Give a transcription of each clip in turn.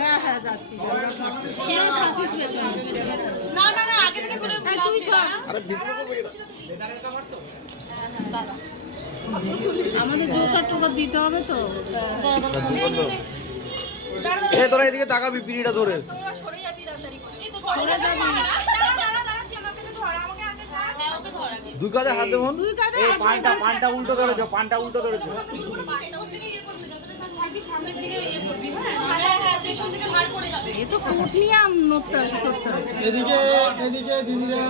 হ্যাঁ হ্যাঁ যাচ্ছি না না না আগে থেকে খুলে তুই সর আমাদের জোকার টোকার দিতে হবে তো। এ তোরা এদিকে তাকাবি পিড়িটা ধরে। তোরা সরে যাবি তাড়াতাড়ি এই তো সরে যাবি। হ্যাঁ দুই কাঁধে হাত দেবো? এই পানটা পানটা উল্টো ধরেছো পানটা উল্টো ধরেছো। এ তো কোট নিয়ে এদিকে এদিকে দিদিরা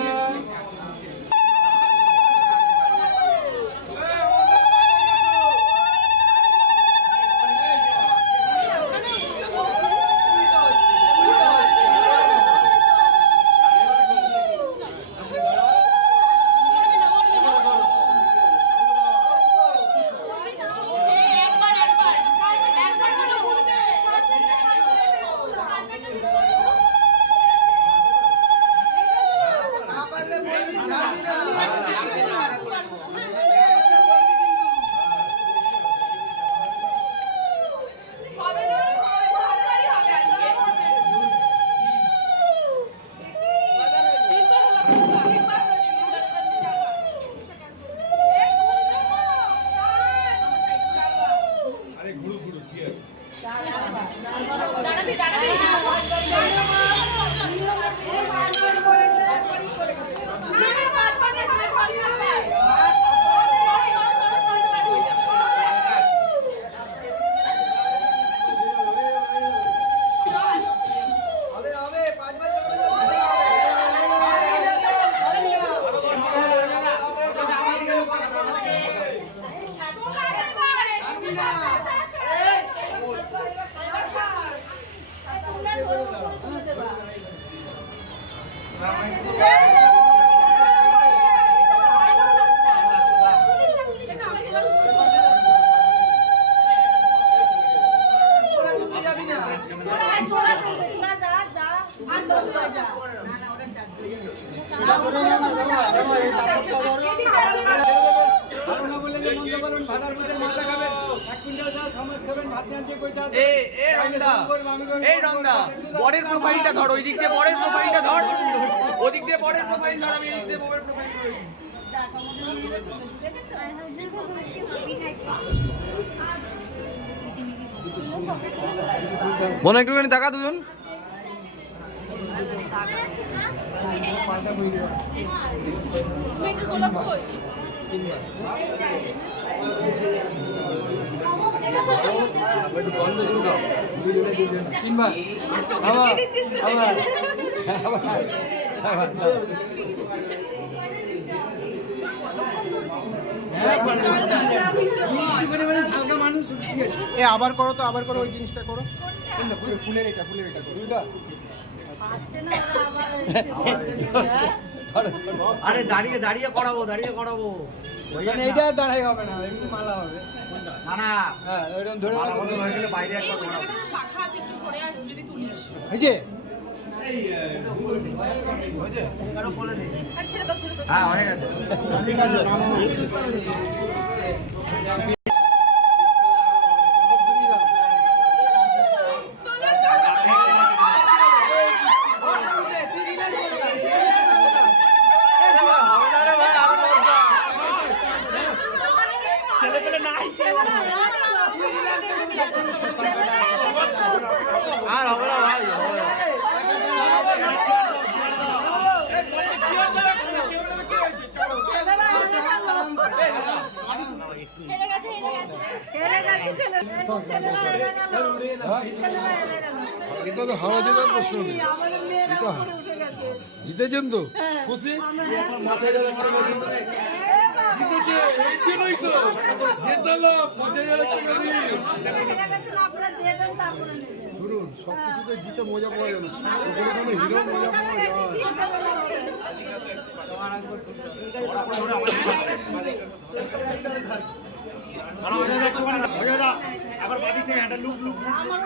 Yeah. আর রংদা এই রংদা বরের প্রোফাইলটা ধর ওই দিক দিয়ে বরের প্রোফাইলটা ধর। ওদিক দিয়ে বরের প্রোফাইল ধর আমি এদিক দিয়ে বরের প্রোফাইল মনে একটুখানি টাকা দুজন। গোলাপ আবার করো তো আবার করো ওই জিনিসটা করো। ফুলের এটা ফুলের এটা করো আরে দাঁড়িয়ে দাঁড়িয়ে করাবো দাঁড়িয়ে করাবো। ওই মানে এইটা দাঁড়াই হবে না এমনি মালা হবে। না না। হ্যাঁ ওইরকম ধরে বাইরে একবার পাখা আছে একটু সরে আস যদি তুলিস। এই যে। আর ছেড়ে দাও ছেড়ে দাও। হ্যাঁ হয়ে গেছে। ঠিক আছে আর হবে না ভাই এটা তো? হাওয়া জেতার প্রশ্ন নেই এটা জিতেছেন তো খুশি? জিতেছে এই। শুনুন, সব কিছুতে জিতে মজা পাওয়া যাবে ওখানে কোনো হিরো মজা পাওয়া যায় আবার একটা লুক লুক আমার